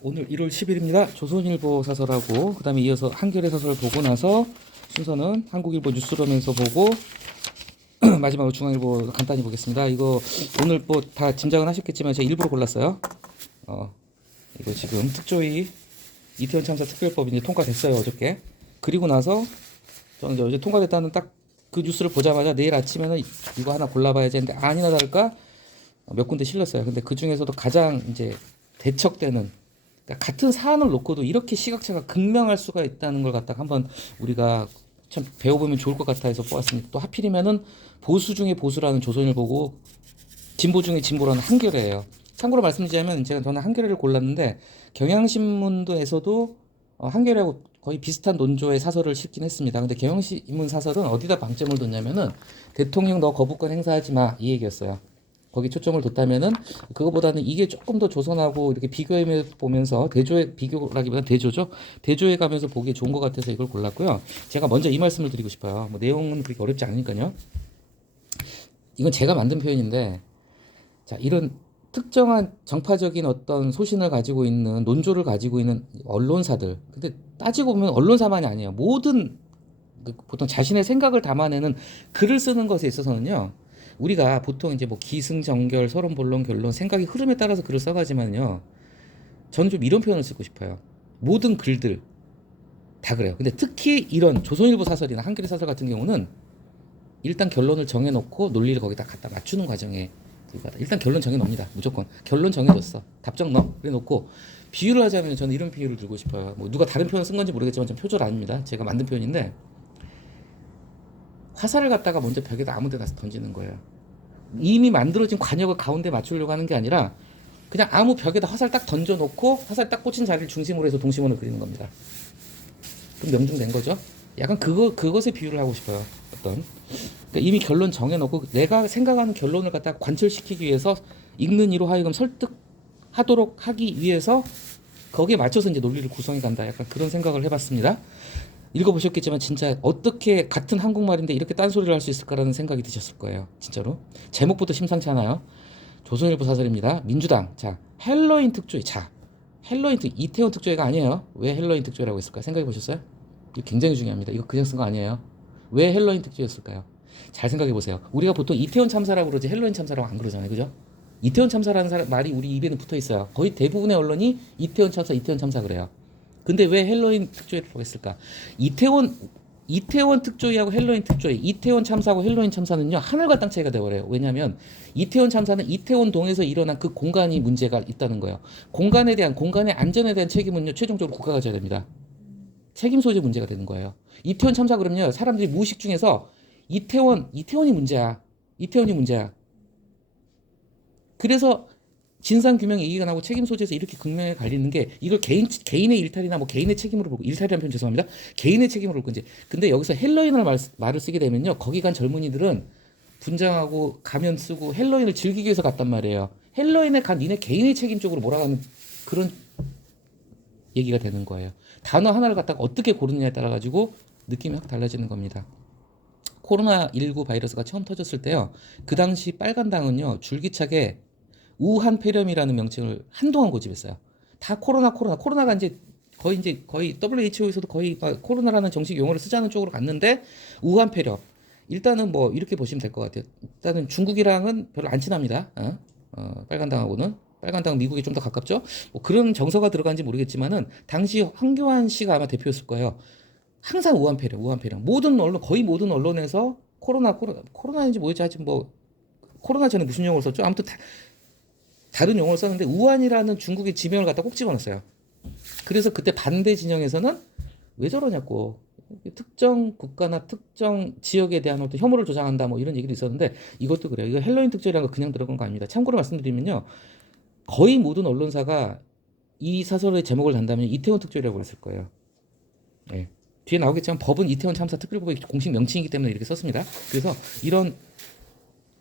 오늘 1월 10일입니다. 조선일보 사설하고 그 다음에 이어서 한겨레 사설을 보고 나서 순서는 한국일보 뉴스룸에서 보고 마지막으로 중앙일보 간단히 보겠습니다. 이거 오늘 뭐 다 짐작은 하셨겠지만 제가 일부러 골랐어요. 이거 지금 특조위 이태원 참사 특별법이 이제 통과됐어요, 어저께. 그리고 나서 저는 이제 어제 통과됐다는 딱 그 뉴스를 보자마자 내일 아침에는 이거 하나 골라봐야지 했는데 아니나 다를까 몇 군데 실렸어요. 근데 그 중에서도 가장 이제 대척되는, 그러니까 같은 사안을 놓고도 이렇게 시각차가 극명할 수가 있다는 걸 갖다가 한번 우리가 참 배워보면 좋을 것 같아 해서 뽑았습니다. 또 하필이면은 보수 중에 보수라는 조선일보고 진보 중에 진보라는 한겨레예요. 참고로 말씀드리자면 저는 한겨레를 골랐는데 경향신문도에서도 한겨레하고 거의 비슷한 논조의 사설을 싣긴 했습니다. 근데 경향신문 사설은 어디다 방점을 뒀냐면은 대통령 너 거부권 행사하지 마 이 얘기였어요. 거기 초점을 뒀다면은 그거보다는 이게 조금 더 조선하고 이렇게 비교해 보면서 대조해, 비교라기보다는 대조죠. 대조해 가면서 보기 좋은 것 같아서 이걸 골랐고요. 제가 먼저 이 말씀을 드리고 싶어요. 뭐 내용은 그렇게 어렵지 않으니까요. 이건 제가 만든 표현인데, 자, 이런 특정한 정파적인 어떤 소신을 가지고 있는, 논조를 가지고 있는 언론사들, 근데 따지고 보면 언론사만이 아니에요. 모든 보통 자신의 생각을 담아내는 글을 쓰는 것에 있어서는요, 우리가 보통 이제 뭐 기승전결, 서론, 본론, 결론, 생각의 흐름에 따라서 글을 써가지만요, 저는 좀 이런 표현을 쓰고 싶어요. 모든 글들 다 그래요. 근데 특히 이런 조선일보 사설이나 한겨레 사설 같은 경우는 일단 결론을 정해놓고 논리를 거기다 갖다 맞추는 과정에 불과하다. 일단 결론 정해놓습니다. 무조건 결론 정해뒀어. 답정 넣어. 그래놓고 비유를 하자면 저는 이런 비유를 들고 싶어요. 뭐 누가 다른 표현 쓴 건지 모르겠지만 전 표절 아닙니다. 제가 만든 표현인데, 화살을 갖다가 먼저 벽에다 아무 데나 던지는 거예요. 이미 만들어진 관역을 가운데 맞추려고 하는 게 아니라 그냥 아무 벽에다 화살 딱 던져놓고 화살 딱 꽂힌 자리를 중심으로 해서 동심원을 그리는 겁니다. 그럼 명중된 거죠. 약간 그것에 비유를 하고 싶어요. 어떤, 그러니까 이미 결론 정해놓고 내가 생각하는 결론을 갖다가 관철시키기 위해서 읽는 이로 하여금 설득하도록 하기 위해서 거기에 맞춰서 이제 논리를 구성해 간다. 약간 그런 생각을 해봤습니다. 읽어보셨겠지만 진짜 어떻게 같은 한국말인데 이렇게 딴소리를 할 수 있을까라는 생각이 드셨을 거예요. 진짜로. 제목부터 심상치 않아요. 조선일보 사설입니다. 민주당. 자, 헬로윈 특조위. 자, 헬로윈 이태원 특조위가 아니에요. 왜 헬로윈 특조위라고 했을까? 생각해 보셨어요? 이거 굉장히 중요합니다. 이거 그냥 쓴 거 아니에요. 왜 헬로윈 특조위였을까요? 잘 생각해 보세요. 우리가 보통 이태원 참사라고 그러지 헬로윈 참사라고 안 그러잖아요. 그죠? 이태원 참사라는 말이 우리 입에는 붙어 있어요. 거의 대부분의 언론이 이태원 참사 그래요. 근데 왜 헬로윈 특조위라고 했을까? 이태원 특조위하고 헬로윈 특조위, 이태원 참사하고 헬로윈 참사는요, 하늘과 땅 차이가 되어버려요. 왜냐하면 이태원 참사는 이태원동에서 일어난 그 공간이 문제가 있다는 거예요. 공간의 안전에 대한 책임은요, 최종적으로 국가가 져야 됩니다. 책임 소재 문제가 되는 거예요. 이태원 참사 그러면요, 사람들이 무의식 중에서 이태원이 문제야. 이태원이 문제야. 그래서 진상규명 얘기가 나고 책임 소재에서 이렇게 극명하게 갈리는 게, 이걸 개인의 일탈이나 뭐 개인의 책임으로 보고, 일탈이라는 표현 죄송합니다. 개인의 책임으로 보고, 이제 근데 여기서 헬로윈을 말을 쓰게 되면요, 거기 간 젊은이들은 분장하고 가면 쓰고 헬로윈을 즐기기 위해서 갔단 말이에요. 헬로윈에 간 니네 개인의 책임 쪽으로 몰아가는 그런 얘기가 되는 거예요. 단어 하나를 갖다가 어떻게 고르느냐에 따라 가지고 느낌이 확 달라지는 겁니다. 코로나19 바이러스가 처음 터졌을 때요, 그 당시 빨간당은요, 줄기차게 우한 폐렴이라는 명칭을 한동안 고집했어요. 다 코로나가 이제 거의 WHO에서도 거의 코로나라는 정식 용어를 쓰자는 쪽으로 갔는데, 우한 폐렴. 일단은 뭐 이렇게 보시면 될 것 같아요. 일단은 중국이랑은 별로 안 친합니다. 빨간당은 미국에 좀 더 가깝죠. 뭐 그런 정서가 들어간지 모르겠지만은 당시 황교안 씨가 아마 대표였을 거예요. 항상 우한 폐렴. 모든 언론, 거의 모든 언론에서 코로나인지 뭐였지, 하여튼 뭐 코로나 전에 무슨 용어를 썼죠? 아무튼 다른 용어를 썼는데 우한이라는 중국의 지명을 갖다 꼭 집어넣었어요. 그래서 그때 반대 진영에서는 왜 저러냐고, 특정 국가나 특정 지역에 대한 어떤 혐오를 조장한다 뭐 이런 얘기도 있었는데, 이것도 그래요. 이거 헬로윈 특조위라는 거 그냥 들어간 거 아닙니다. 참고로 말씀드리면요, 거의 모든 언론사가 이 사설의 제목을 단다면 이태원 특조위라고 했을 거예요. 네. 뒤에 나오겠지만 법은 이태원 참사 특별법의 공식 명칭이기 때문에 이렇게 썼습니다. 그래서 이런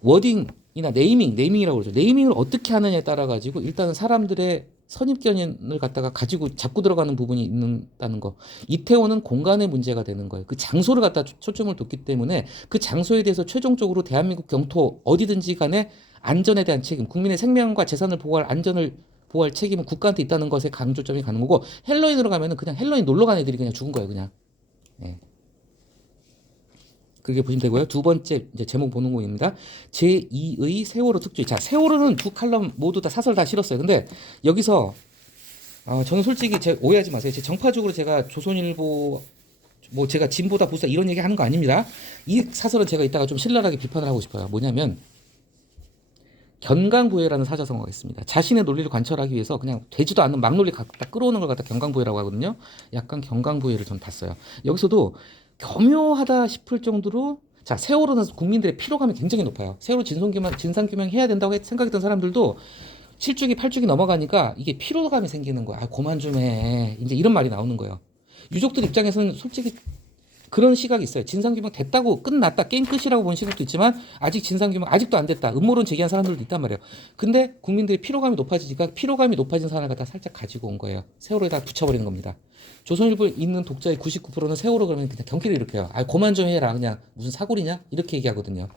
워딩이나 네이밍이라고 그러죠. 네이밍을 어떻게 하느냐에 따라 가지고 일단은 사람들의 선입견을 갖다가 가지고 잡고 들어가는 부분이 있다는 거. 이태원은 공간의 문제가 되는 거예요. 그 장소를 갖다 초점을 뒀기 때문에 그 장소에 대해서 최종적으로 대한민국 경토 어디든지 간에 안전에 대한 책임, 국민의 생명과 재산을 보호할 보호할 책임은 국가한테 있다는 것에 강조점이 가는 거고 헬로윈으로 가면은 그냥 헬로윈 놀러 간 애들이 그냥 죽은 거예요, 그냥. 예. 그렇게 보시면 되고요. 두 번째 이제 제목 보는 거입니다. 제2의 세월호 특조위. 자, 세월호는 두 칼럼 모두 다 사설 다 실었어요. 근데 여기서 저는 솔직히 제 오해하지 마세요. 제 정파적으로 제가 조선일보 뭐 제가 진보다 보수다 이런 얘기 하는 거 아닙니다. 이 사설은 제가 이따가 좀 신랄하게 비판을 하고 싶어요. 뭐냐면 견강부회라는 사자성어가 있습니다. 자신의 논리를 관철하기 위해서 그냥 되지도 않는 막논리 갖다 끌어오는 걸 갖다 견강부회라고 하거든요. 약간 견강부회를 전 봤어요. 여기서도 교묘하다 싶을 정도로 자, 세월호는 국민들의 피로감이 굉장히 높아요. 세월호 진상규명 해야 된다고 생각했던 사람들도 7주기 8주기 넘어가니까 이게 피로감이 생기는 거야. 그만 좀 해. 이제 이런 말이 나오는 거예요. 유족들 입장에서는 솔직히 그런 시각이 있어요. 진상규명 됐다고 끝났다. 게임 끝이라고 보는 시각도 있지만 아직 진상규명 아직도 안 됐다. 음모론 제기한 사람들도 있단 말이에요. 근데 국민들의 피로감이 높아지니까 피로감이 높아진 사람을 갖다 살짝 가지고 온 거예요. 세월호에다 붙여버리는 겁니다. 조선일보에 있는 독자의 99%는 세월호 그러면 그냥 경기를 일으켜요. 그만 좀 해라. 그냥 무슨 사골이냐? 이렇게 얘기하거든요.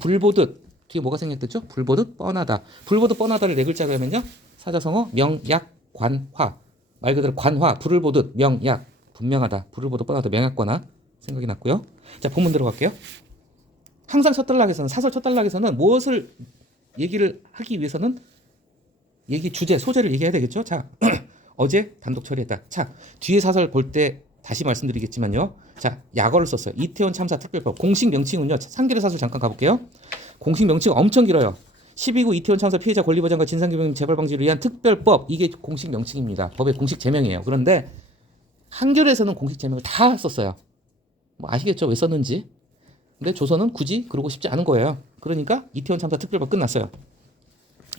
불보듯 뒤에 뭐가 생겼겠죠? 불보듯 뻔하다. 불보듯 뻔하다를 네 글자로 하면요. 사자성어 명약 관화. 말 그대로 관화. 불을 보듯 명약. 분명하다. 불을 보듯 뻔하다. 명약관화. 생각이 났고요. 자, 본문 들어갈게요. 항상 첫 단락에서는 사설 첫 단락에서는 무엇을 얘기를 하기 위해서는 얘기 주제 소재를 얘기해야 되겠죠. 자, 어제 단독 처리했다. 자, 뒤에 사설 볼 때 다시 말씀드리겠지만요. 자, 약어를 썼어요. 이태원 참사 특별법. 공식 명칭은요. 상계의 사설 잠깐 가볼게요. 공식 명칭 엄청 길어요. 12구 이태원 참사 피해자 권리보장과 진상규명 재발 방지를 위한 특별법. 이게 공식 명칭입니다. 법의 공식 제명이에요. 그런데 한겨레에서는 공식 제명을 다 썼어요. 뭐 아시겠죠? 왜 썼는지. 근데 조선은 굳이 그러고 싶지 않은 거예요. 그러니까 이태원 참사 특별법 끝났어요.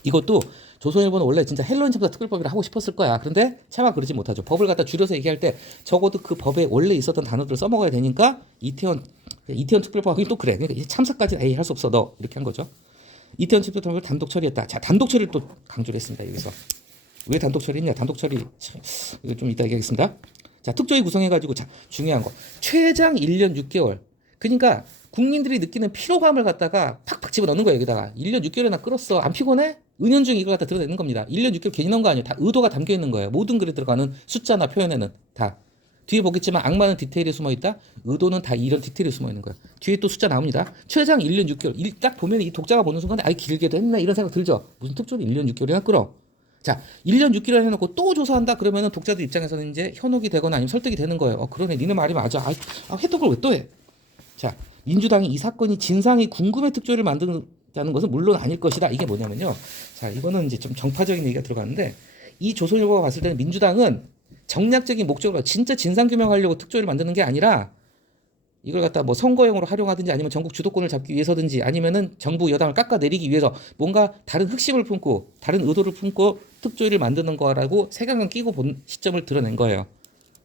이것도 조선일보는 원래 진짜 헬로윈 참사 특별법이라 하고 싶었을 거야. 그런데 차마 그러지 못하죠. 법을 갖다 줄여서 얘기할 때 적어도 그 법에 원래 있었던 단어들을 써먹어야 되니까 이태원 특별법 하긴 또 그래. 그러니까 참사까지 에이 할 수 없어 너 이렇게 한 거죠. 이태원 특별법을 단독 처리했다. 자, 단독 처리를 또 강조를 했습니다. 여기서 왜 단독 처리했냐? 단독 처리 이거 좀 이따 얘기하겠습니다. 자, 특조위 구성해가지고 자 중요한 거 최장 1년 6개월. 그러니까 국민들이 느끼는 피로감을 갖다가 팍팍 집어넣는 거예요. 여기다가 1년 6개월이나 끌었어. 안 피곤해? 은연중에 이걸 갖다 드러내는 겁니다. 1년 6개월 괜히 넣은 거 아니에요. 다 의도가 담겨 있는 거예요. 모든 글에 들어가는 숫자나 표현에는 다. 뒤에 보겠지만 악마는 디테일에 숨어 있다. 의도는 다 이런 디테일에 숨어 있는 거예요. 뒤에 또 숫자 나옵니다. 최장 1년 6개월. 딱 보면 이 독자가 보는 순간에 길게도 했나 이런 생각 들죠. 무슨 특조를 1년 6개월이나 끌어. 자, 1년 6개월 해놓고 또 조사한다 그러면은 독자들 입장에서는 이제 현혹이 되거나 아니면 설득이 되는 거예요. 그러네. 니네 말이 맞아. 했던 걸 왜 또 해? 자, 민주당이 이 사건이 진상이 궁금해 특조위를 만드는 것은 물론 아닐 것이다. 이게 뭐냐면요. 자, 이거는 이제 좀 정파적인 얘기가 들어가는데 이 조선일보가 봤을 때는 민주당은 정략적인 목적으로 진짜 진상규명하려고 특조위를 만드는 게 아니라 이걸 갖다 뭐 선거용으로 활용하든지 아니면 전국 주도권을 잡기 위해서든지 아니면은 정부 여당을 깎아내리기 위해서 뭔가 다른 흑심을 품고 다른 의도를 품고 특조위를 만드는 거라고 색안경 끼고 본 시점을 드러낸 거예요.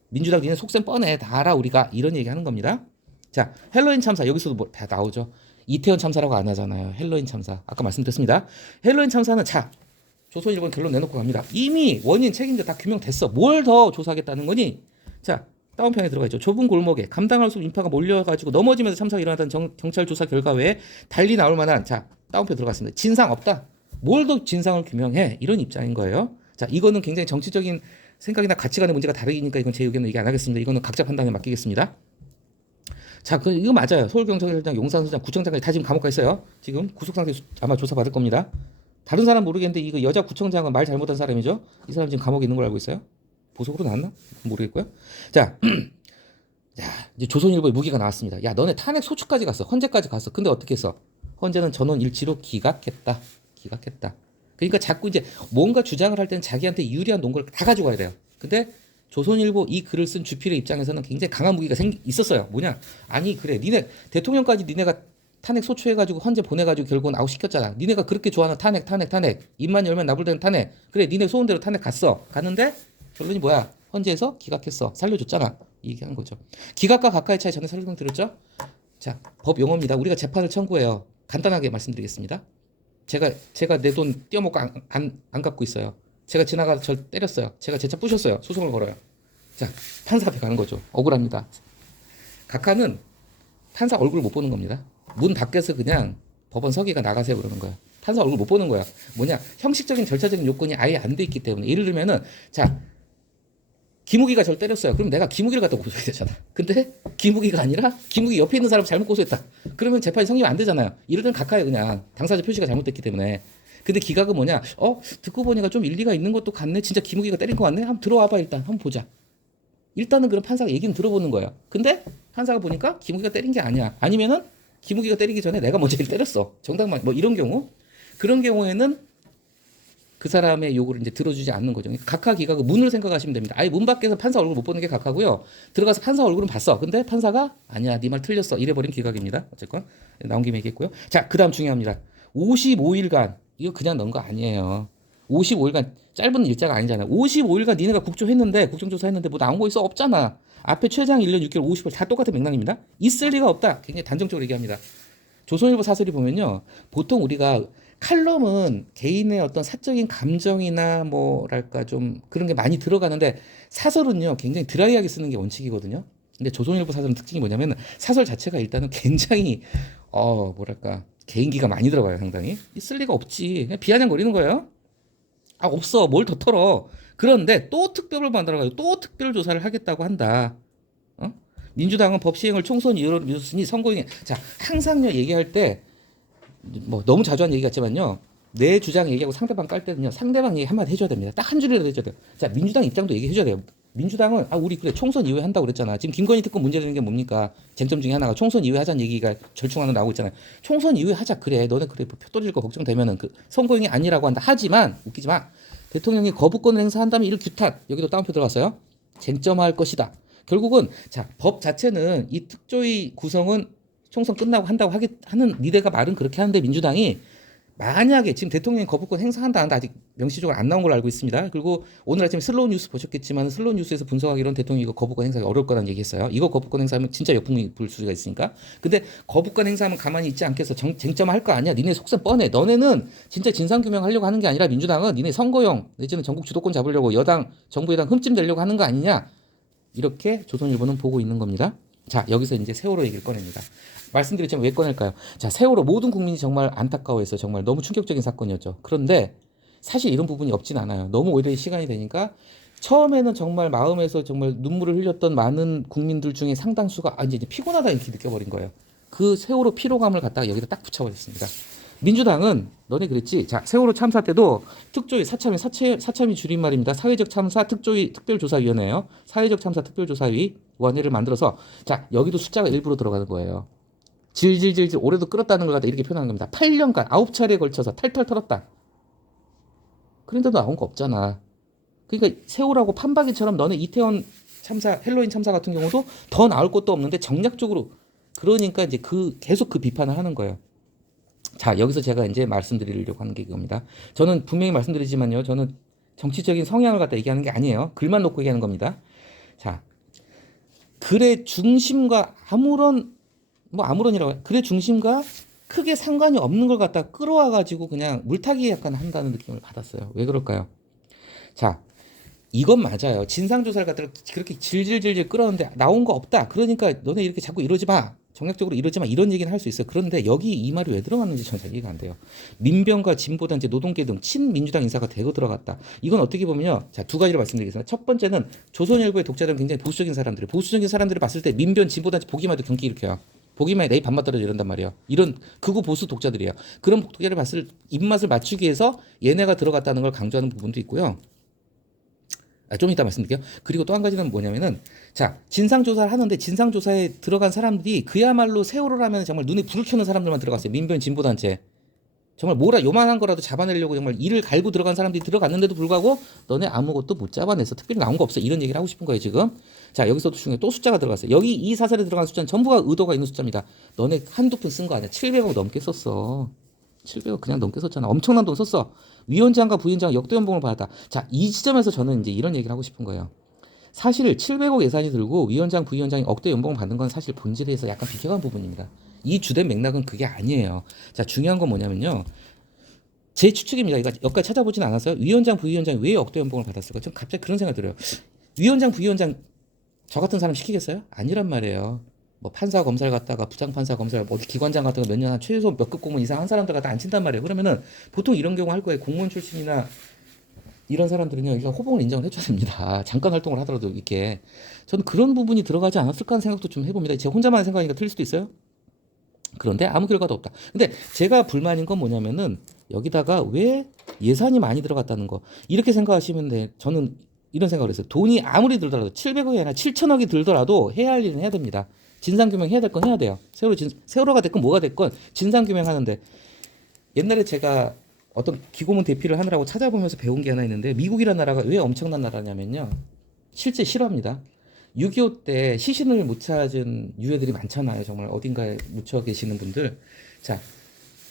민주당 니네 속셈 뻔해. 다 알아 우리가. 이런 얘기 하는 겁니다. 자, 헬로윈 참사 여기서도 뭐 다 나오죠. 이태원 참사라고 안 하잖아요. 헬로윈 참사. 아까 말씀드렸습니다. 헬로윈 참사는 자, 조선일보는 결론 내놓고 갑니다. 이미 원인 책임자 다 규명됐어. 뭘 더 조사하겠다는 거니? 자, 다운편에 들어가 있죠. 좁은 골목에 감당할 수 없는 인파가 몰려가지고 넘어지면서 참사가 일어났다는 경찰 조사 결과 외에 달리 나올 만한 자, 다운표 들어갔습니다. 진상 없다. 뭘 더 진상을 규명해? 이런 입장인 거예요. 자, 이거는 굉장히 정치적인 생각이나 가치관의 문제가 다르니까 이건 제 의견은 얘기 안 하겠습니다. 이거는 각자 판단에 맡기겠습니다. 자, 이거 맞아요. 서울경찰청, 용산서장, 구청장까지 다 지금 감옥 가 있어요. 지금 구속상태 아마 조사받을 겁니다. 다른 사람 모르겠는데 이거 여자 구청장은 말 잘못한 사람이죠. 이 사람 지금 감옥에 있는 걸 알고 있어요. 보석으로 나왔나? 모르겠고요. 자, 이제 조선일보에 무기가 나왔습니다. 야, 너네 탄핵 소추까지 갔어. 헌재까지 갔어. 근데 어떻게 했어? 헌재는 전원 일치로 기각했다. 그러니까 자꾸 이제 뭔가 주장을 할 때는 자기한테 유리한 논거를 다 가지고 와야 돼요. 근데 조선일보 이 글을 쓴 주필의 입장에서는 굉장히 강한 무기가 있었어요. 뭐냐? 아니 그래, 니네 대통령까지 니네가 탄핵 소추해가지고 헌재 보내가지고 결국은 아웃시켰잖아. 니네가 그렇게 좋아하는 탄핵. 입만 열면 나불대는 탄핵. 그래, 니네 소원대로 탄핵 갔는데 결론이 뭐야? 헌재에서 기각했어. 살려줬잖아. 얘기한 거죠. 기각과 각하의 차이 전에 설명드렸죠? 자, 법 용어입니다. 우리가 재판을 청구해요. 간단하게 말씀드리겠습니다. 제가 내 돈 떼어먹고 안 갖고 있어요. 제가 지나가서 절 때렸어요. 제가 제 차 부셨어요. 소송을 걸어요. 자, 판사 앞에 가는 거죠. 억울합니다. 각하는 판사 얼굴 못 보는 겁니다. 문 밖에서 그냥 법원 서기가 나가세요 그러는 거예요. 판사 얼굴 못 보는 거야. 뭐냐? 형식적인 절차적인 요건이 아예 안 돼 있기 때문에. 예를 들면은 자, 김우기가 저를 때렸어요. 그럼 내가 김우기를 갖다 고소해야 되잖아. 근데 김우기가 아니라 김우기 옆에 있는 사람 잘못 고소했다. 그러면 재판이 성립 안 되잖아요. 이럴 때는 각하에 그냥 당사자 표시가 잘못됐기 때문에. 근데 기각은 뭐냐? 듣고 보니까 좀 일리가 있는 것도 같네. 진짜 김우기가 때린 거 같네. 한번 들어와봐 일단. 한번 보자. 일단은 그럼 판사가 얘기는 들어보는 거예요. 근데 판사가 보니까 김우기가 때린 게 아니야. 아니면은 김우기가 때리기 전에 내가 먼저 때렸어. 정당만 뭐 이런 경우. 그런 경우에는 그 사람의 요구를 이제 들어주지 않는 거죠. 각하 기각은 문을 생각하시면 됩니다. 아예 문 밖에서 판사 얼굴 못 보는 게 각하고요. 들어가서 판사 얼굴은 봤어. 근데 판사가 아니야, 네 말 틀렸어. 이래버린 기각입니다. 어쨌건 나온 김에 얘기했고요. 자, 그다음 중요합니다. 55일간 이거 그냥 넣은 거 아니에요. 55일간 짧은 일자가 아니잖아. 55일간 니네가 국조했는데 국정조사했는데 뭐 나온 거 있어? 없잖아. 앞에 최장 1년 6개월 50일 다 똑같은 맥락입니다. 있을 리가 없다. 굉장히 단정적으로 얘기합니다. 조선일보 사설이 보면요. 보통 우리가 칼럼은 개인의 어떤 사적인 감정이나 뭐랄까 좀 그런 게 많이 들어가는데 사설은요 굉장히 드라이하게 쓰는 게 원칙이거든요. 근데 조선일보 사설은 특징이 뭐냐면 사설 자체가 일단은 굉장히 뭐랄까 개인기가 많이 들어가요. 상당히 있을 리가 없지. 그냥 비아냥거리는 거예요. 없어. 뭘 더 털어. 그런데 또 특별을 만들어가지고 또 특별 조사를 하겠다고 한다. 민주당은 법 시행을 총선 이후로 미뤘으니 선거인이 자 항상요 얘기할 때 뭐 너무 자주 한 얘기 같지만요. 내 주장 얘기하고 상대방 깔 때는요. 상대방 얘기 한마디 해줘야 됩니다. 딱 한 줄이라도 해줘야 돼요. 자 민주당 입장도 얘기해줘야 돼요. 민주당은 우리 그래 총선 이후에 한다고 그랬잖아. 지금 김건희 특검 문제되는 게 뭡니까? 쟁점 중에 하나가 총선 이후에 하자는 얘기가 절충안으로 나오고 있잖아요. 총선 이후에 하자. 그래 너네 그래 표 떨어질 거 걱정되면은 그 선거인이 아니라고 한다. 하지만 웃기지 마. 대통령이 거부권을 행사한다면 이를 규탄. 여기도 따옴표 들어갔어요. 쟁점화할 것이다. 결국은 자 법 자체는 이 특조위 구성은 총선 끝나고 한다고 하는 니네가 말은 그렇게 하는데 민주당이 만약에 지금 대통령이 거부권 행사한다 하는데 아직 명시적으로 안 나온 걸로 알고 있습니다. 그리고 오늘 아침에 슬로우 뉴스 보셨겠지만 슬로우 뉴스에서 분석하기로는 대통령이 이거 거부권 행사가 어려울 거라는 얘기했어요. 이거 거부권 행사하면 진짜 역풍이 불 수가 있으니까. 근데 거부권 행사하면 가만히 있지 않겠어. 쟁점할 거 아니야. 니네 속셈 뻔해. 너네는 진짜 진상규명 하려고 하는 게 아니라 민주당은 니네 선거용 내지는 전국 주도권 잡으려고 여당 정부 여당 흠집 내려고 하는 거 아니냐. 이렇게 조선일보는 보고 있는 겁니다. 자 여기서 이제 세월호 얘기를 꺼냅니다. 말씀드렸지만 왜 꺼낼까요? 자 세월호 모든 국민이 정말 안타까워해서 정말 너무 충격적인 사건이었죠. 그런데 사실 이런 부분이 없진 않아요. 너무 오래 시간이 되니까 처음에는 정말 마음에서 정말 눈물을 흘렸던 많은 국민들 중에 상당수가 이제 피곤하다 이렇게 느껴버린 거예요. 그 세월호 피로감을 갖다가 여기다 딱 붙여버렸습니다. 민주당은 너네 그랬지. 자 세월호 참사 때도 특조위 사참위 줄임말입니다. 사회적 참사 특조위 특별조사위원회예요. 사회적 참사 특별조사위 원회를 만들어서 자 여기도 숫자가 일부러 들어가는 거예요. 질질질질 올해도 끌었다는 걸 갖다 이렇게 표현하는 겁니다. 8년간 9차례에 걸쳐서 탈탈 털었다. 그런데도 나온 거 없잖아. 그러니까 세월하고 판박이처럼 너네 이태원 참사 헬로윈 참사 같은 경우도 더 나올 것도 없는데 정략적으로 그러니까 이제 계속 그 비판을 하는 거예요. 자 여기서 제가 이제 말씀드리려고 하는 게 이겁니다. 저는 분명히 말씀드리지만요. 저는 정치적인 성향을 갖다 얘기하는 게 아니에요. 글만 놓고 얘기하는 겁니다. 자 글의 중심과 아무런이라고 해요. 글의 중심과 크게 상관이 없는 걸 갖다 끌어와 가지고 그냥 물타기 약간 한다는 느낌을 받았어요. 왜 그럴까요? 자 이건 맞아요. 진상조사를 갖다가 그렇게 질질질질 끌었는데 나온 거 없다. 그러니까 너네 이렇게 자꾸 이러지 마. 정략적으로 이러지 마. 이런 얘기는 할 수 있어요. 그런데 여기 이 말이 왜 들어갔는지 저는 잘 이해가 안 돼요. 민변과 진보단체, 노동계 등 친민주당 인사가 대거 들어갔다. 이건 어떻게 보면요. 자, 두 가지를 말씀드리겠습니다. 첫 번째는 조선일보의 독자들은 굉장히 보수적인 사람들이에요. 보수적인 사람들을 봤을 때 민변, 진보단체 보기만 해도 경기 일으켜요. 보기만 해도 내 밥맛 떨어져 이런단 말이에요. 이런 극우 보수 독자들이에요. 그런 독자를 봤을 입맛을 맞추기 위해서 얘네가 들어갔다는 걸 강조하는 부분도 있고요. 좀 이따 말씀드릴게요. 그리고 또 한 가지는 뭐냐면은 자 진상조사를 하는데 진상조사에 들어간 사람들이 그야말로 세월호라면 정말 눈에 불을 켜는 사람들만 들어갔어요. 민변 진보단체 정말 요만한 거라도 잡아내려고 정말 이를 갈고 들어간 사람들이 들어갔는데도 불구하고 너네 아무것도 못 잡아내서 특별히 나온 거 없어. 이런 얘기를 하고 싶은 거예요 지금. 자 여기서도 중에 또 숫자가 들어갔어요. 여기 이 사설에 들어간 숫자는 전부가 의도가 있는 숫자입니다. 너네 한두 푼 쓴 거 아니야. 700억 넘게 썼어. 700억 그냥 넘게 썼잖아. 엄청난 돈 썼어. 위원장과 부위원장 역대 연봉을 받았다. 자, 이 지점에서 저는 이제 이런 얘기를 하고 싶은 거예요. 사실 700억 예산이 들고 위원장, 부위원장이 억대 연봉을 받는 건 사실 본질에서 약간 비켜간 부분입니다. 이 주된 맥락은 그게 아니에요. 자, 중요한 건 뭐냐면요. 제 추측입니다. 이거 여기까지 찾아보진 않았어요. 위원장, 부위원장이 왜 억대 연봉을 받았을까? 좀 갑자기 그런 생각이 들어요. 위원장, 부위원장 저 같은 사람 시키겠어요? 아니란 말이에요. 뭐 판사 검사를 갖다가 부장판사 검사를 어디 기관장 같은 거 몇 년 한 최소 몇 급 공무원 이상 한 사람들 갖다 안 친단 말이에요. 그러면은 보통 이런 경우 할 거예요. 공무원 출신이나 이런 사람들은요, 일단 호봉을 인정을 해줘야 됩니다. 잠깐 활동을 하더라도 이렇게. 저는 그런 부분이 들어가지 않았을까 하는 생각도 좀 해봅니다. 제가 혼자만 생각하니까 틀릴 수도 있어요. 그런데 아무 결과도 없다. 근데 제가 불만인 건 뭐냐면은 여기다가 왜 예산이 많이 들어갔다는 거. 이렇게 생각하시면 돼. 저는 이런 생각을 했어요. 돈이 아무리 들더라도 700억이 아니라 7천억이 들더라도 해야 할 일은 해야 됩니다. 진상규명 해야 될 건 해야 돼요. 세월호가 됐건 뭐가 됐건 진상규명 하는데 옛날에 제가 어떤 기고문 대피를 하느라고 찾아보면서 배운 게 하나 있는데 미국이라는 나라가 왜 엄청난 나라냐면요. 실제 실화입니다. 6.25 때 시신을 못 찾은 유해들이 많잖아요. 정말 어딘가에 묻혀 계시는 분들. 자,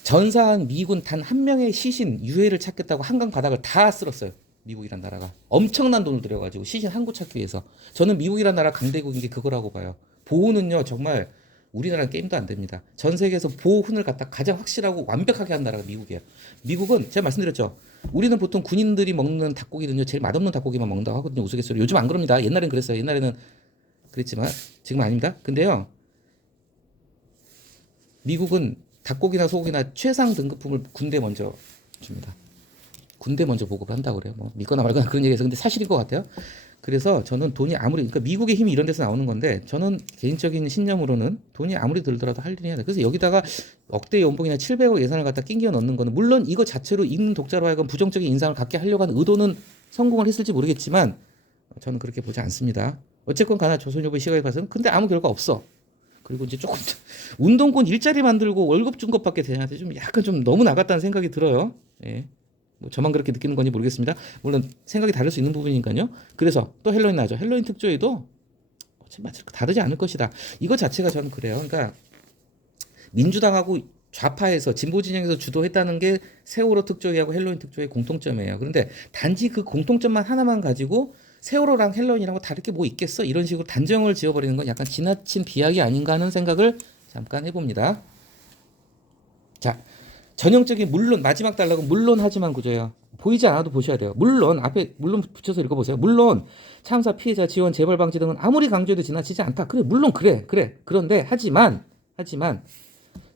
전사한 미군 단 한 명의 시신 유해를 찾겠다고 한강 바닥을 다 쓸었어요. 미국이란 나라가 엄청난 돈을 들여가지고 시신 한 곳 찾기 위해서. 저는 미국이란 나라 강대국인 게 그거라고 봐요. 보호는요 정말 우리나라는 게임도 안 됩니다. 전 세계에서 보호훈을 갖다 가장 확실하고 완벽하게 한 나라가 미국이에요. 미국은 제가 말씀드렸죠. 우리는 보통 군인들이 먹는 닭고기는요 제일 맛없는 닭고기만 먹는다고 하거든요. 우스갯소리. 요즘 안 그럽니다. 옛날엔 그랬어요. 옛날에는 그랬지만 지금 아닙니다. 근데요 미국은 닭고기나 소고기나 최상 등급품을 군대 먼저 줍니다. 군대 먼저 보급을 한다고 그래요. 뭐 믿거나 말거나 그런 얘기해서 근데 사실인 것 같아요. 그래서 저는 돈이 아무리 그러니까 미국의 힘이 이런 데서 나오는 건데 저는 개인적인 신념으로는 돈이 아무리 들더라도 할 일이 해야 돼. 그래서 여기다가 억대 연봉이나 700억 예산을 갖다 낑겨 넣는 거는 물론 이거 자체로 있는 독자로 하여금 부정적인 인상을 갖게 하려고 하는 의도는 성공을 했을지 모르겠지만 저는 그렇게 보지 않습니다. 어쨌건 간에 조선일보의 시각에 봐서는 근데 아무 결과 없어. 그리고 이제 조금 운동권 일자리 만들고 월급 준 것밖에 되냐한테 좀 약간 좀 너무 나갔다는 생각이 들어요. 예. 뭐 저만 그렇게 느끼는 건지 모르겠습니다. 물론 생각이 다를 수 있는 부분이니까요. 그래서 또 헬로윈 나죠. 헬로윈 특조에도 다르지 않을 것이다. 이거 자체가 저는 그래요. 그러니까 민주당하고 좌파에서 진보 진영에서 주도했다는 게 세월호 특조위하고 헬로윈 특조위의 공통점이에요. 그런데 단지 그 공통점만 하나만 가지고 세월호랑 헬로윈이랑 다를 게 뭐 있겠어? 이런 식으로 단정을 지어버리는 건 약간 지나친 비약이 아닌가 하는 생각을 잠깐 해봅니다. 자, 전형적인 물론 마지막 단락은 물론 하지만 구조예요. 보이지 않아도 보셔야 돼요. 물론 앞에 물론 붙여서 읽어보세요. 물론 참사 피해자 지원 재발 방지 등은 아무리 강조해도 지나치지 않다. 그래 물론 그래. 그런데 하지만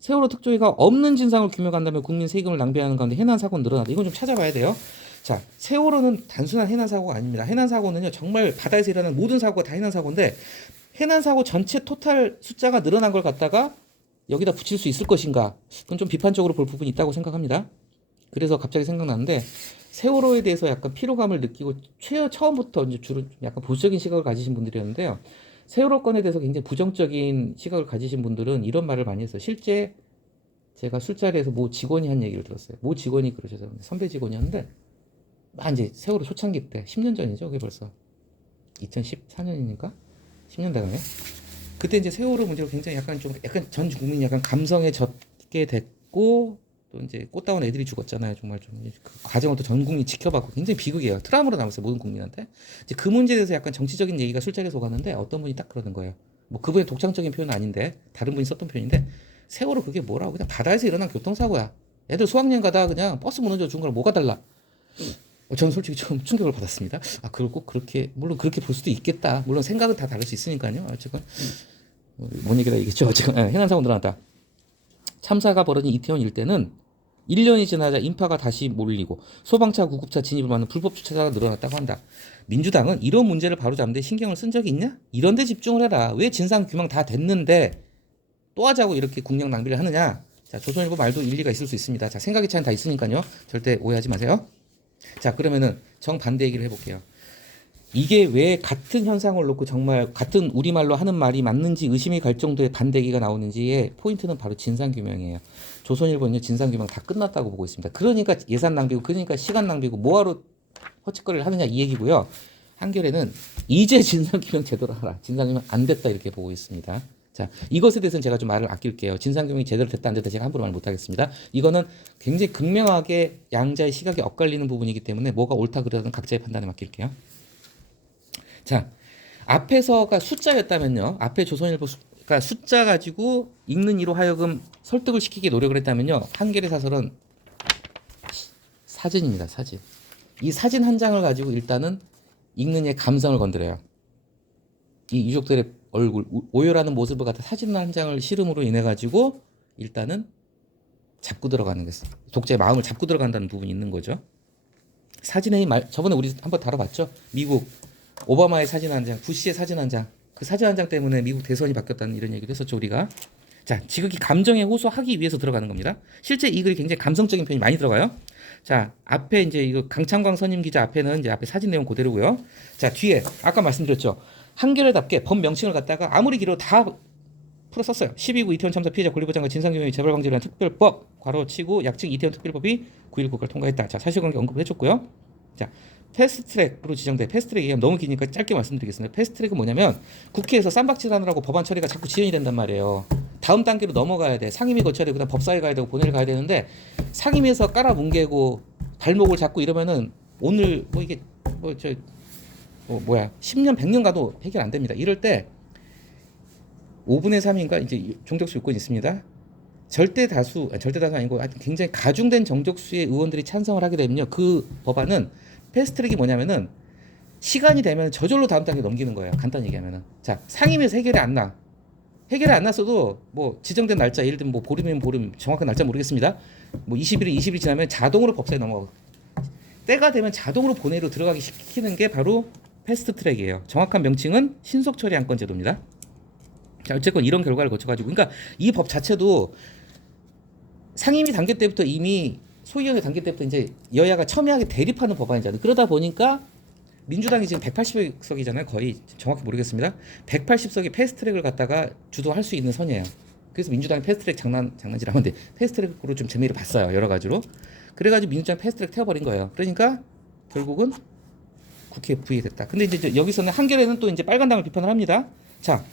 세월호 특조위가 없는 진상을 규명한다면 국민 세금을 낭비하는 가운데 해난 사고는 늘어나다. 이건 좀 찾아봐야 돼요. 자, 세월호는 단순한 해난 사고가 아닙니다. 해난 사고는요 정말 바다에서 일어나는 모든 사고가 다 해난 사고인데 해난 사고 전체 토탈 숫자가 늘어난 걸 갖다가 여기다 붙일 수 있을 것인가? 그건 좀 비판적으로 볼 부분이 있다고 생각합니다. 그래서 갑자기 생각나는데 세월호에 대해서 약간 피로감을 느끼고 처음부터 이제 주로 약간 보수적인 시각을 가지신 분들이었는데요. 세월호 건에 대해서 굉장히 부정적인 시각을 가지신 분들은 이런 말을 많이 했어요. 실제 제가 술자리에서 모 직원이 한 얘기를 들었어요. 모 직원이 그러셔서 선배 직원이었는데 이제 세월호 초창기 때 10년 전이죠. 그게 벌써 2014년이니까 10년 돼가네. 그때 이제 세월호 문제로 굉장히 약간 전 국민이 약간 감성에 젖게 됐고 또 이제 꽃다운 애들이 죽었잖아요. 정말 좀그 과정을 또 전 국민이 지켜봤고 굉장히 비극이에요. 트라우마로 남았어요. 모든 국민한테. 이제 그 문제에 대해서 약간 정치적인 얘기가 술자리에서 오갔는데 어떤 분이 딱 그러는 거예요. 뭐 그분의 독창적인 표현은 아닌데 다른 분이 썼던 표현인데 세월호 그게 뭐라고 그냥 바다에서 일어난 교통사고야. 애들 수학여행 가다가 그냥 버스 무너져 죽은 거랑 뭐가 달라. 저는 솔직히 좀 충격을 받았습니다. 아, 그걸 꼭 그렇게, 물론 그렇게 볼 수도 있겠다. 물론 생각은 다 다를 수 있으니까요. 어쨌건, 뭔 얘기다 이겠죠. 어쨌건, 해난사고 늘어났다. 참사가 벌어진 이태원 일대는 1년이 지나자 인파가 다시 몰리고 소방차, 구급차 진입을 막는 불법 주차가 늘어났다고 한다. 민주당은 이런 문제를 바로잡는 데 신경을 쓴 적이 있냐? 이런 데 집중을 해라. 왜 진상 규명 다 됐는데 또 하자고 이렇게 국력 낭비를 하느냐? 자, 조선일보 말도 일리가 있을 수 있습니다. 자, 생각의 차이는 다 있으니까요. 절대 오해하지 마세요. 자, 그러면은 정반대 얘기를 해볼게요. 이게 왜 같은 현상을 놓고 정말 같은 우리말로 하는 말이 맞는지 의심이 갈 정도의 반대 얘기가 나오는지의 포인트는 바로 진상규명이에요. 조선일보는 진상규명 다 끝났다고 보고 있습니다. 그러니까 예산 낭비고 그러니까 시간 낭비고 뭐하러 허짓거리를 하느냐 이 얘기고요. 한겨레는 이제 진상규명 제대로 하라. 진상규명 안 됐다 이렇게 보고 있습니다. 자, 이것에 대해서는 제가 좀 말을 아낄게요. 진상규명이 제대로 됐다 안 됐다 제가 함부로 말 못하겠습니다. 이거는 굉장히 극명하게 양자의 시각이 엇갈리는 부분이기 때문에 뭐가 옳다 그러든 각자의 판단에 맡길게요. 자, 앞에서가 숫자였다면요. 앞에 조선일보가 숫자 가지고 읽는 이로 하여금 설득을 시키게 노력을 했다면요. 한겨레 사설은 사진입니다. 사진. 이 사진 한 장을 가지고 일단은 읽는 이의 감성을 건드려요. 이 유족들의 얼굴, 오열하는 모습을 갖다 사진 한 장을 실음으로 인해 가지고 일단은 잡고 들어가는 거죠. 독자의 마음을 잡고 들어간다는 부분이 있는 거죠. 사진의 저번에 우리 한번 다뤄봤죠. 미국 오바마의 사진 한 장, 부시의 사진 한 장, 그 사진 한 장 때문에 미국 대선이 바뀌었다는 이런 얘기를 했었죠 우리가. 자, 지극히 감정에 호소하기 위해서 들어가는 겁니다. 실제 이 글이 굉장히 감성적인 표현이 많이 들어가요. 자, 앞에 이제 이거 강창광 선임 기자 앞에는 이제 앞에 사진 내용 그대로고요. 자, 뒤에 아까 말씀드렸죠. 한겨레답게 법 명칭을 갖다가 아무리 길어도 다 풀어 썼어요. 12구 이태원 참사 피해자 권리보장과 진상규명의 재발 방지를 위한 특별법 괄호치고 약칭 이태원 특별법이 9.1 국회를 통과했다. 자, 사실관계 언급을 해줬고요. 자, 패스트트랙으로 지정돼. 패스트트랙 얘기하면 너무 기니까 짧게 말씀드리겠습니다. 패스트트랙은 뭐냐면 국회에서 쌈박질하느라고 법안 처리가 자꾸 지연이 된단 말이에요. 다음 단계로 넘어가야 돼. 상임위 거쳐야 되고 그다음 법사위 가야 되고 본회의를 가야 되는데 상임위에서 깔아뭉개고 발목을 잡고 이러면은 오늘 뭐 이게 뭐저 뭐야 10년 100년 가도 해결 안 됩니다. 이럴 때 5분의 3인가 이제 정적수 요건이 있습니다. 절대 다수 아니고 하여튼 굉장히 가중된 정적수의 의원들이 찬성을 하게 되면요. 그 법안은 패스트트랙이 뭐냐면은 시간이 되면 저절로 다음 단계 넘기는 거예요. 간단히 얘기하면은. 자, 상임위에서 해결이 안 났어도 뭐 지정된 날짜 예를 들면 뭐 보름이면 보름 정확한 날짜 모르겠습니다. 뭐 20일 지나면 자동으로 법사에 넘어가고 때가 되면 자동으로 본회의로 들어가기 시키는 게 바로 패스트트랙이에요. 정확한 명칭은 신속 처리 안건 제도입니다. 자, 어쨌건 이런 결과를 거쳐가지고, 그러니까 이 법 자체도 상임위 단계 때부터 이미 소위원회 단계 때부터 이제 여야가 첨예하게 대립하는 법안이잖아요. 그러다 보니까 민주당이 지금 180석이잖아요. 거의 정확히 모르겠습니다. 180석이 패스트트랙을 갖다가 주도할 수 있는 선이에요. 그래서 민주당이 패스트트랙 장난질하면 돼. 패스트트랙으로 좀 재미를 봤어요. 여러 가지로. 그래가지고 민주당 패스트트랙 태워버린 거예요. 그러니까 결국은 국회에 부의됐다. 근데 이제 여기서는 한겨레는 또 이제 빨간당을 비판을 합니다. 자,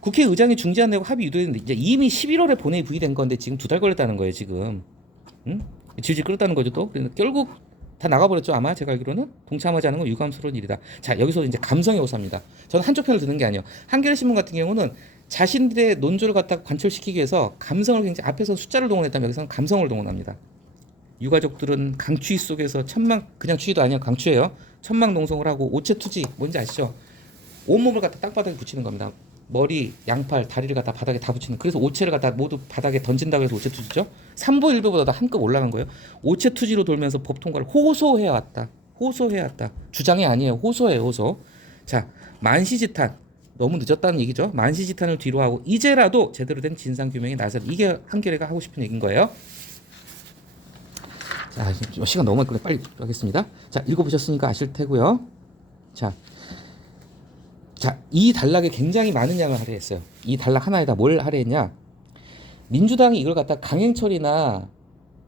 국회의장이 중재안 내고 합의 유도했는데 이제 이미 11월에 본회의 부의된 건데 지금 2달 걸렸다는 거예요. 지금 질질 끌었다는 거죠. 또 결국 다 나가버렸죠. 아마 제가 알기로는 동참하지 않은 건 유감스러운 일이다. 자, 여기서 이제 감성의 오사입니다. 저는 한쪽 편을 드는 게 아니에요. 한겨레 신문 같은 경우는 자신들의 논조를 갖다 관철시키기 위해서 감성을 굉장히 앞에서 숫자를 동원했다면 여기서는 감성을 동원합니다. 유가족들은 강추위 속에서 그냥 추위도 아니야 강추예요. 천막농성을 하고 오체투지 뭔지 아시죠? 온몸을 갖다 땅바닥에 붙이는 겁니다. 머리, 양팔, 다리를 갖다 바닥에 다 붙이는. 그래서 오체를 갖다 모두 바닥에 던진다고 해서 오체투지죠. 삼보일보보다 한 급 올라간 거예요. 오체투지로 돌면서 법 통과를 호소해왔다. 주장이 아니에요. 호소해요. 호소. 자, 만시지탄. 너무 늦었다는 얘기죠. 만시지탄을 뒤로 하고 이제라도 제대로 된 진상규명에 나서 이게 한겨레가 하고 싶은 얘기인 거예요. 자, 시간 너무 많이 빨리 하겠습니다. 자, 읽어보셨으니까 아실 테고요. 자, 이 단락에 굉장히 많은 양을 할애했어요. 이 단락 하나에다 뭘 할애했냐? 민주당이 이걸 갖다 강행처리나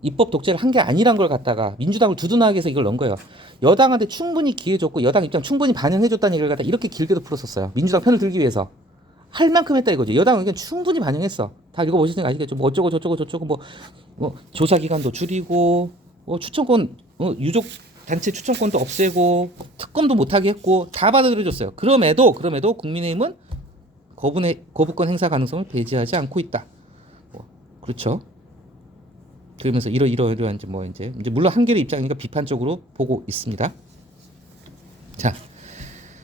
입법 독재를 한 게 아니란 걸 갖다가 민주당을 두둔하게 해서 이걸 넣은 거예요. 여당한테 충분히 기회 줬고 여당 입장 충분히 반영해줬다는 얘기를 갖다 이렇게 길게도 풀었었어요. 민주당 편을 들기 위해서. 할 만큼 했다 이거죠. 여당 의견 충분히 반영했어. 다 읽어보셨으니까 아시겠죠. 뭐 어쩌고 저쩌고 뭐 조사 기간도 줄이고 추천권 유족 단체 추천권도 없애고 특검도 못하게 했고 다 받아들여줬어요. 그럼에도 국민의힘은 거부권 행사 가능성을 배제하지 않고 있다. 그렇죠. 그러면서 이러한 이제 물론 한겨레 입장이니까 비판적으로 보고 있습니다. 자,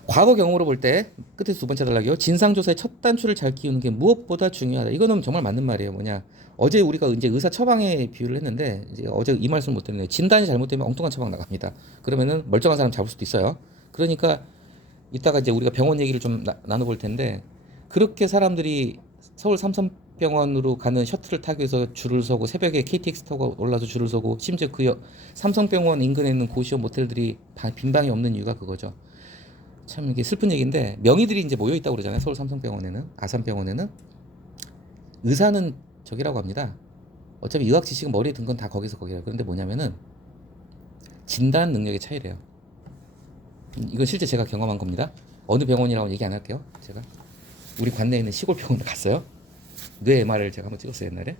과거 경험으로 볼 때 끝에서 두 번째 단락이요. 진상조사의 첫 단추를 잘 끼우는 게 무엇보다 중요하다. 이거는 정말 맞는 말이에요. 뭐냐? 어제 우리가 이제 의사 처방에 비유를 했는데 이제 어제 이 말씀을 못 드렸네요. 진단이 잘못되면 엉뚱한 처방 나갑니다. 그러면은 멀쩡한 사람 잡을 수도 있어요. 그러니까 이따가 이제 우리가 병원 얘기를 좀 나눠볼 텐데 그렇게 사람들이 서울 삼성병원으로 가는 셔틀을 타기 위해서 줄을 서고 새벽에 KTX 타고 올라서 줄을 서고 심지어 그 삼성병원 인근에 있는 고시원 모텔들이 빈 방이 없는 이유가 그거죠. 참 이게 슬픈 얘기인데 명의들이 이제 모여 있다고 그러잖아요. 서울 삼성병원에는 아산병원에는 의사는 저기라고 합니다. 어차피 의학 지식은 머리에 든 건 다 거기서 거기라. 그런데 뭐냐면은 진단 능력의 차이래요. 이건 실제 제가 경험한 겁니다. 어느 병원이라고 얘기 안 할게요. 제가 우리 관내에 있는 시골 병원을 갔어요. 뇌 MR을 제가 한번 찍었어요 옛날에.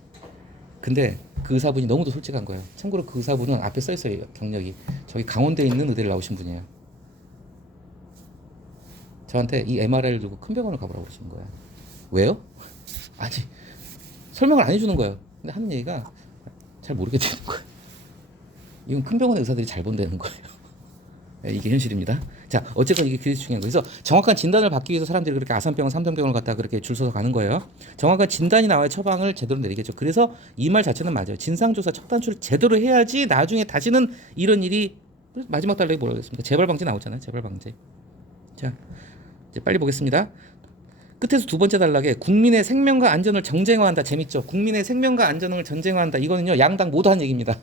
근데 그 의사분이 너무도 솔직한 거예요. 참고로 그 의사분은 앞에 써 있어요 경력이. 저기 강원도에 있는 의대를 나오신 분이에요. 저한테 이 MRI를 들고 큰 병원을 가보라고 그러시는 거예요. 왜요? 아니 설명을 안 해주는 거예요. 근데 하는 얘기가 잘 모르게 되는 거예요. 이건 큰 병원의 의사들이 잘 본다는 거예요. 이게 현실입니다. 자, 자, 어쨌건 이게 굉장히 중요한 거예요. 그래서 정확한 진단을 받기 위해서 사람들이 그렇게 아산병원, 삼성병원을 갖다가 그렇게 줄 서서 가는 거예요. 정확한 진단이 나와야 처방을 제대로 내리겠죠. 그래서 이 말 자체는 맞아요. 진상조사 첫 단추를 제대로 해야지 나중에 다시는 이런 일이 마지막 단락에 뭐라고 했습니까? 재발 방지 나오잖아요. 재발 방지. 자, 이제 빨리 보겠습니다. 끝에서 두 번째 단락에 국민의 생명과 안전을 정쟁화한다. 재밌죠? 국민의 생명과 안전을 전쟁화한다. 이거는요, 양당 모두 한 얘기입니다.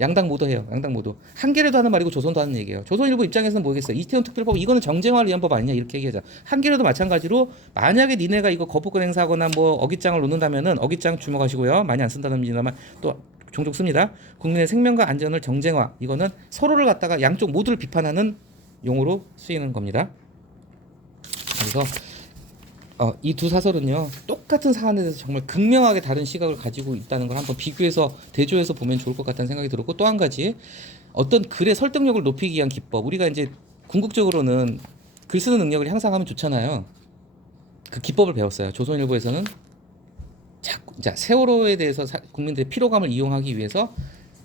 양당 모두 해요. 양당 모두. 한겨레도 하는 말이고 조선도 하는 얘기예요. 조선일보 입장에서는 뭐겠어요? 이태원 특별법 이거는 정쟁화를 위한 법 아니냐 이렇게 얘기하자. 한겨레도 마찬가지로 만약에 니네가 이거 거부권 행사하거나 뭐 어깃장을 놓는다면은 어깃장 주목하시고요. 많이 안 쓴다는 얘기지만 또 종종 씁니다. 국민의 생명과 안전을 정쟁화. 이거는 서로를 갖다가 양쪽 모두를 비판하는 용어로 쓰이는 겁니다. 그래서 이 두 사설은요 똑같은 사안에 대해서 정말 극명하게 다른 시각을 가지고 있다는 걸 한번 비교해서 대조해서 보면 좋을 것 같다는 생각이 들었고, 또 한 가지 어떤 글의 설득력을 높이기 위한 기법, 우리가 이제 궁극적으로는 글 쓰는 능력을 향상하면 좋잖아요. 그 기법을 배웠어요. 조선일보에서는 자, 세월호에 대해서 국민들의 피로감을 이용하기 위해서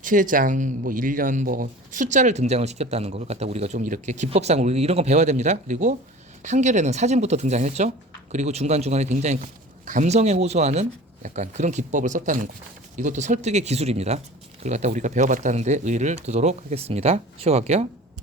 최장 뭐 1년 뭐 숫자를 등장을 시켰다는 걸 갖다 우리가 좀 이렇게 기법상으로 이런 건 배워야 됩니다. 그리고 한겨레는 사진부터 등장했죠. 그리고 중간중간에 굉장히 감성에 호소하는 약간 그런 기법을 썼다는 거. 이것도 설득의 기술입니다. 그걸 갖다 우리가 배워봤다는 데 의의를 두도록 하겠습니다. 쉬어갈게요.